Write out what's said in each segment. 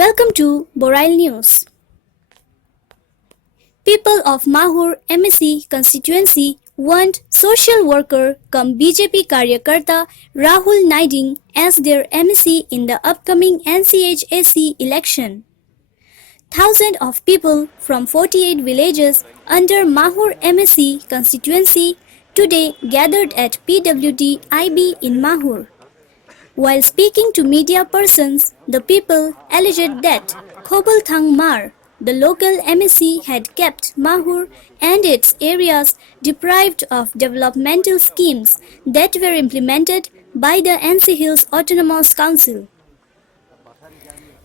Welcome to Borail News. People of Mahur MSC constituency want social worker cum BJP Karyakarta Rahul Naiding as their MSC in the upcoming NCHAC election. Thousands of people from 48 villages under Mahur MSC constituency today gathered at PWD IB in Mahur. While speaking to media persons, the people alleged that Khobalthang Mar, the local MSC, had kept Mahur and its areas deprived of developmental schemes that were implemented by the NC Hills Autonomous Council.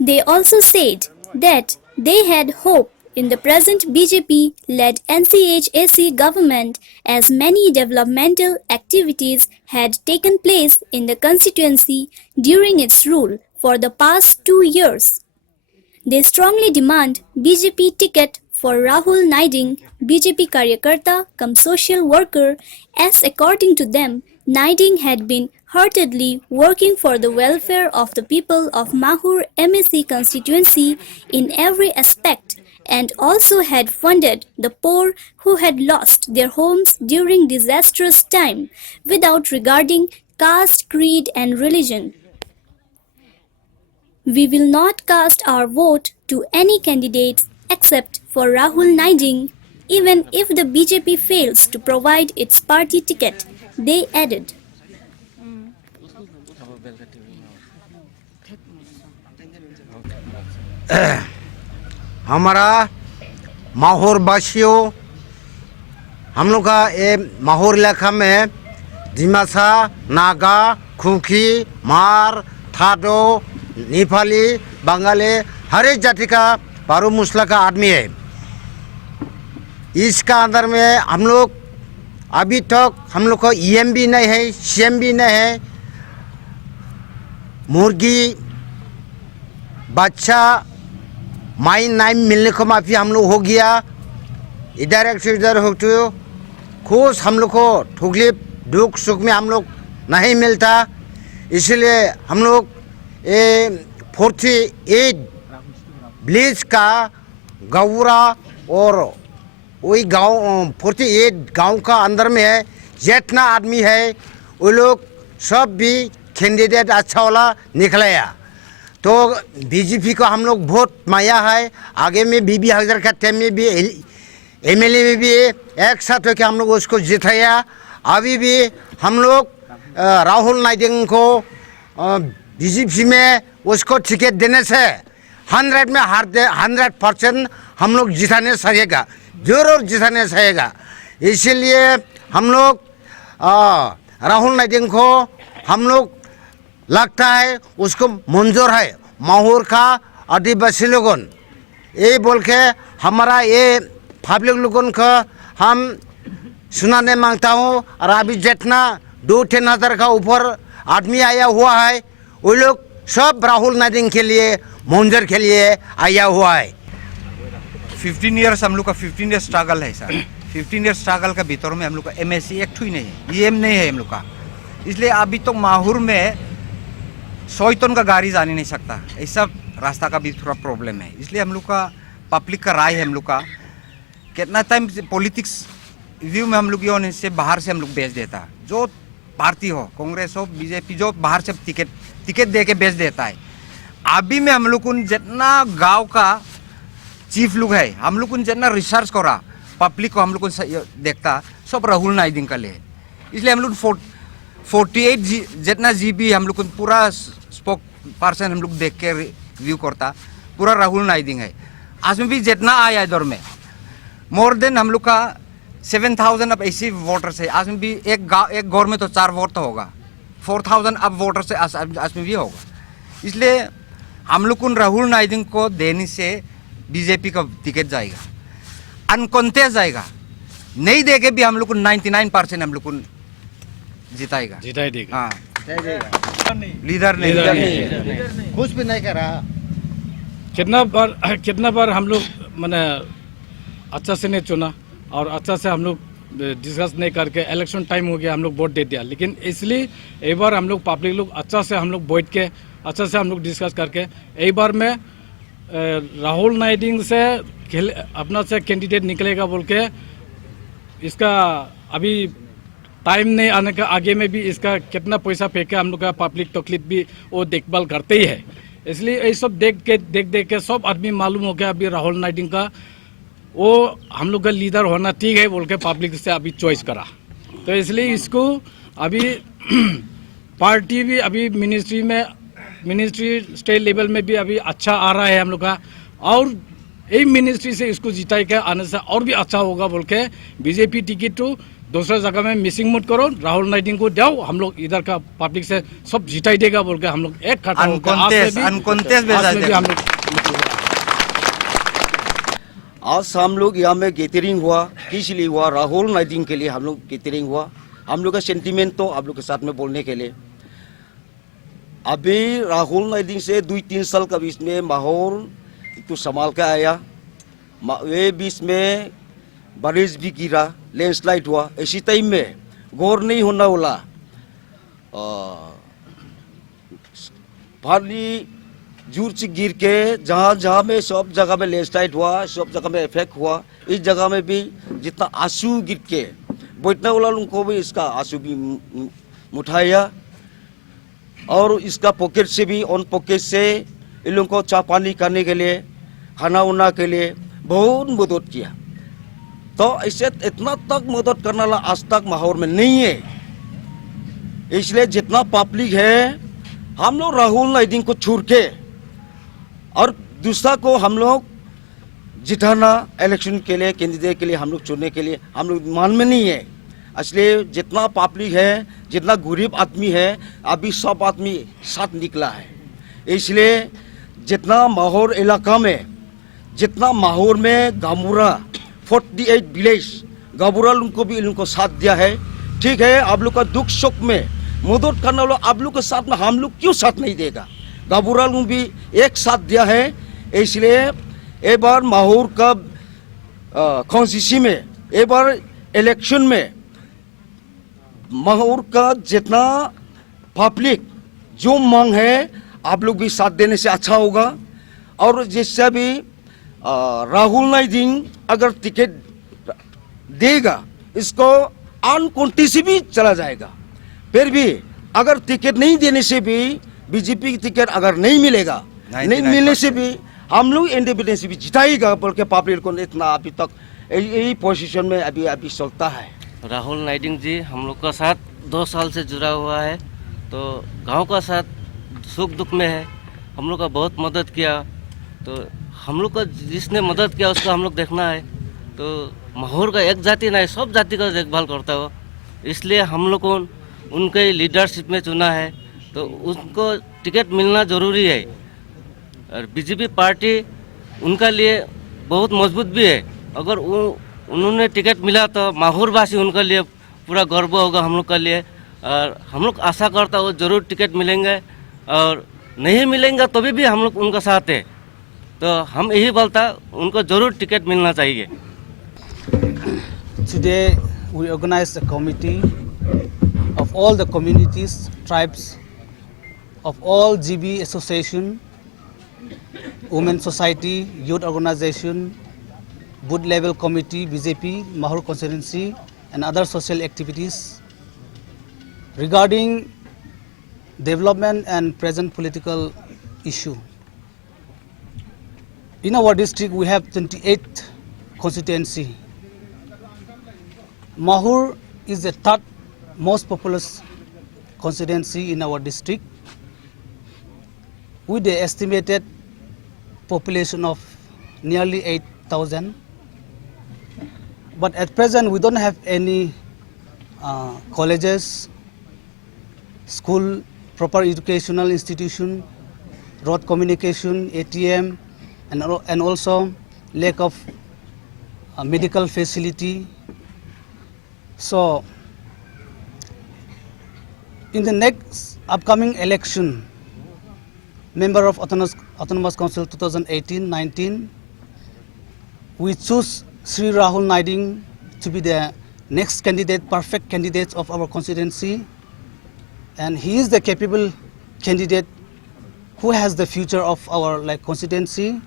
They also said that they had hope in the present BJP-led NCHAC government as many developmental activities had taken place in the constituency during its rule for the past 2 years. They strongly demand BJP ticket for Rahul Naiding, BJP Karyakarta cum social worker, as according to them, Naiding had been heartedly working for the welfare of the people of Mahur MSC constituency in every aspect, and also had funded the poor who had lost their homes during disastrous time without regarding caste, creed and religion. We will not cast our vote to any candidates except for Rahul Naiding, even if the BJP fails to provide its party ticket, they added. हमारा माहौर वासियों हम लोग का ये माहौर इलाका में दिमासा, नागा, खुखी, मार, थाडो, नेपाली, बंगाली हर एक जाति का पारू मुस्ला का आदमी है। इसका अंदर में हम लोग अभी तक हम लोग को EM भी नहीं है, CM भी नहीं है। मुर्गी बच्चा माइन नाइम मिलने को माफी हम लोग हो गया, इधर एक से इधर हो तो खुश हम लोग को तकलीफ दुख सुख में हम लोग नहीं मिलता, इसलिए हम लोग 48 विलेज का गौरा और वही गांव 48 गांव का अंदर में है जितना आदमी है वो लोग सब भी कैंडिडेट अच्छा वाला निकलाया। तो बीजेपी को हम लोग बहुत माया है, आगे में बीबी हजर का टाइम में भी MLA में भी एक साथ होकर हम लोग उसको जिताया। अभी भी हम लोग राहुल नाइडिंग को बीजेपी में उसको टिकट देने से 100 में 100% हम लोग जिताने सकेगा, जरूर जिताने सकेगा। इसीलिए हम लोग राहुल नाइडिंग को हम लोग लगता है उसको मंजूर है माहौर का आदिवासी लोगों ये बोल के हमारा ये पब्लिक लोगों का हम सुनाने मांगता हूँ। और अभी जितना 2-3 हज़ार का ऊपर आदमी आया हुआ है वो लोग सब राहुल नाइडिंग के लिए मंजूर के लिए आया हुआ है। 15 ईयर्स हम लोग का 15 ईयर स्ट्रगल है सर। 15 ईयर स्ट्रगल के भीतर में हम लोग का MSC एक्ट ही नहीं है, EM नहीं है हम लोग का। इसलिए अभी तो माहौर में 100 टन का गाड़ी जाने नहीं सकता, ऐसा रास्ता का भी थोड़ा प्रॉब्लम है। इसलिए हम लोग का पब्लिक का राय है हम लोग का कितना टाइम पॉलिटिक्स व्यू में हम लोग ये से बाहर से हम लोग बेच देता, जो पार्टी हो कांग्रेस हो BJP जो बाहर से टिकट दे के बेच देता है। अभी में हम लोग जितना गांव का चीफ लोग है हम लोग जितना रिसर्च करा पब्लिक को हम लोग देखता सब राहुल नाइडिंग का ले, इसलिए हम लोग 48 जितना GB हम लोग पूरा स्पोक पर्सन हम लोग देख के रिव्यू करता पूरा राहुल नाइडिंग है। आज में भी जितना आया इधर में मोर देन हम लोग का 7000 अब ऐसे वोटर्स है। आज में भी एक गाँव में तो 4 वोट तो होगा, 4000 अब वोटर से आज में भी होगा। इसलिए हम लोग राहुल नाइडिंग को देने से BJP का टिकट जाएगा, अनकॉन्टेस्ट जाएगा, नहीं देके भी हम लोग 99% हम लोग जिताएगा, जिताई देगा। हाँ लीडर नहीं कुछ भी नहीं कर रहा। कितना बार हम लोग मैंने अच्छा से नहीं चुना और अच्छा से हम लोग डिस्कस नहीं करके इलेक्शन टाइम हो गया हम लोग वोट दे दिया। लेकिन इसलिए एक बार हम लोग पब्लिक लोग अच्छा से हम लोग बैठ के अच्छा से हम लोग डिस्कस करके एक बार में राहुल नाइडिंग से अपना से कैंडिडेट निकलेगा बोल के इसका अभी टाइम नहीं आने का आगे में भी इसका कितना पैसा फेंके हम लोग का पब्लिक तकलीफ भी वो देखभाल करते ही है। इसलिए ये सब देख के सब आदमी मालूम हो गया अभी राहुल नाइडिंग का वो हम लोग का लीडर होना ठीक है बोल के पब्लिक से अभी चॉइस करा। तो इसलिए इसको अभी पार्टी भी अभी मिनिस्ट्री स्टेट लेवल में भी अभी अच्छा आ रहा है हम लोग का, और यही मिनिस्ट्री से इसको जिता के आने से और भी अच्छा होगा बोल के बीजेपी टिकट तो दूसरा जगह में मिसिंग मत करो, राहुल नाइडिंग को जाओ, हम लोग इधर का पब्लिक से सब जिताई देगा बोल के हम लोग एक खड़ा होकर आज हम लोग यहाँ में गैदरिंग हुआ, किस लिए हुआ? राहुल नाइडिंग के लिए हम लोग गैदरिंग हुआ। हम लोग का सेंटीमेंट तो आप लोग के साथ में बोलने के लिए। अभी राहुल नाइडिंग से 2-3 साल का बीच में माहौल तो संभाल के आया, वे बीच में बारिश भी गिरा, लैंडस्लाइड हुआ। इसी टाइम में गौर नहीं होना वाला पानी जोर से गिर के जहाँ में सब जगह में लैंडस्लाइड हुआ, सब जगह में इफेक्ट हुआ। इस जगह में भी जितना आंसू गिर के बैठने वाला लोगों को भी इसका आंसू भी उठाया, और इसका पॉकेट से भी ऑन पॉकेट से इन लोगों को चाय पानी करने के लिए, खाना उना के लिए बहुत मदद किया। तो ऐसे इतना तक मदद करने वाला आज तक माहौल में नहीं है। इसलिए जितना पब्लिक है हम लोग राहुल नाइडिंग को छोड़ के और दूसरा को हम लोग जिताना इलेक्शन के लिए, कैंडिडेट के लिए हम लोग चुनने के लिए हम लोग मान में नहीं है। इसलिए जितना पब्लिक है, जितना गरीब आदमी है, अभी सब आदमी साथ निकला है। इसलिए जितना माहौल इलाका में, जितना माहौल में गामुरा 48 विलेज गामुरा लोगों को भी इन लोगों को साथ दिया है। ठीक है, आप लोग का दुख सुख में मदद करने वाला आप लोग के साथ में हम लोग क्यों साथ नहीं देगा? गामुरा लोग भी एक साथ दिया है। इसलिए एक बार माहौल का कॉन्स्टिट्यूंसी में, एक बार इलेक्शन में माहौल का जितना पब्लिक जो मांग है आप लोग भी साथ देने से अच्छा होगा। और जिससे भी राहुल नाइडिंग अगर टिकट देगा, इसको अनकॉन्टेस्ट भी चला जाएगा। फिर भी अगर टिकट नहीं देने से भी, बीजेपी की टिकट अगर नहीं मिलेगा, नहीं मिलने से भी हम लोग इंडिपेंडेंस भी जिताएगा बोल के पब्लिक को इतना अभी तक यही पोजीशन में अभी चलता है। राहुल नाइडिंग जी हम लोग का साथ 2 साल से जुड़ा हुआ है, तो गांव का साथ सुख दुख में है, हम लोग का बहुत मदद किया। तो हम लोग का जिसने मदद किया उसको हम लोग देखना है। तो माहौल का एक जाति नहीं, सब जाति का देखभाल करता हो, इसलिए हम लोग को उनके लीडरशिप में चुना है। तो उनको टिकट मिलना ज़रूरी है, और बीजेपी पार्टी उनका लिए बहुत मजबूत भी है। अगर उन्होंने टिकट मिला तो माहौलवासी उनके लिए पूरा गर्व होगा हम लोग के लिए, और हम लोग आशा करता वो ज़रूर टिकट मिलेंगे, और नहीं मिलेंगे तो भी हम लोग उनका साथ है। तो हम यही बोलता उनको ज़रूर टिकट मिलना चाहिए। Today we organized a committee of all the communities, tribes, of all GB association, women society, youth organization, booth level committee, BJP, Mahur constituency, and other social activities regarding development and present political issue. In our district we have 28 constituency. Mahur is the third most populous constituency in our district, with the estimated population of nearly 8,000. But at present we don't have any colleges, school, proper educational institution, road communication, ATM, and also lack of medical facility. So in the next upcoming election, member of Autonomous Council 2018-19, we choose Sri Rahul Naiding to be the next candidate, perfect candidate of our constituency, and he is the capable candidate who has the future of our constituency.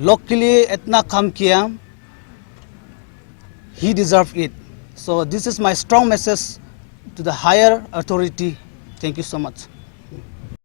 लोग के लिए इतना काम किया, he deserved it. So this is my strong message to the higher authority. Thank you so much.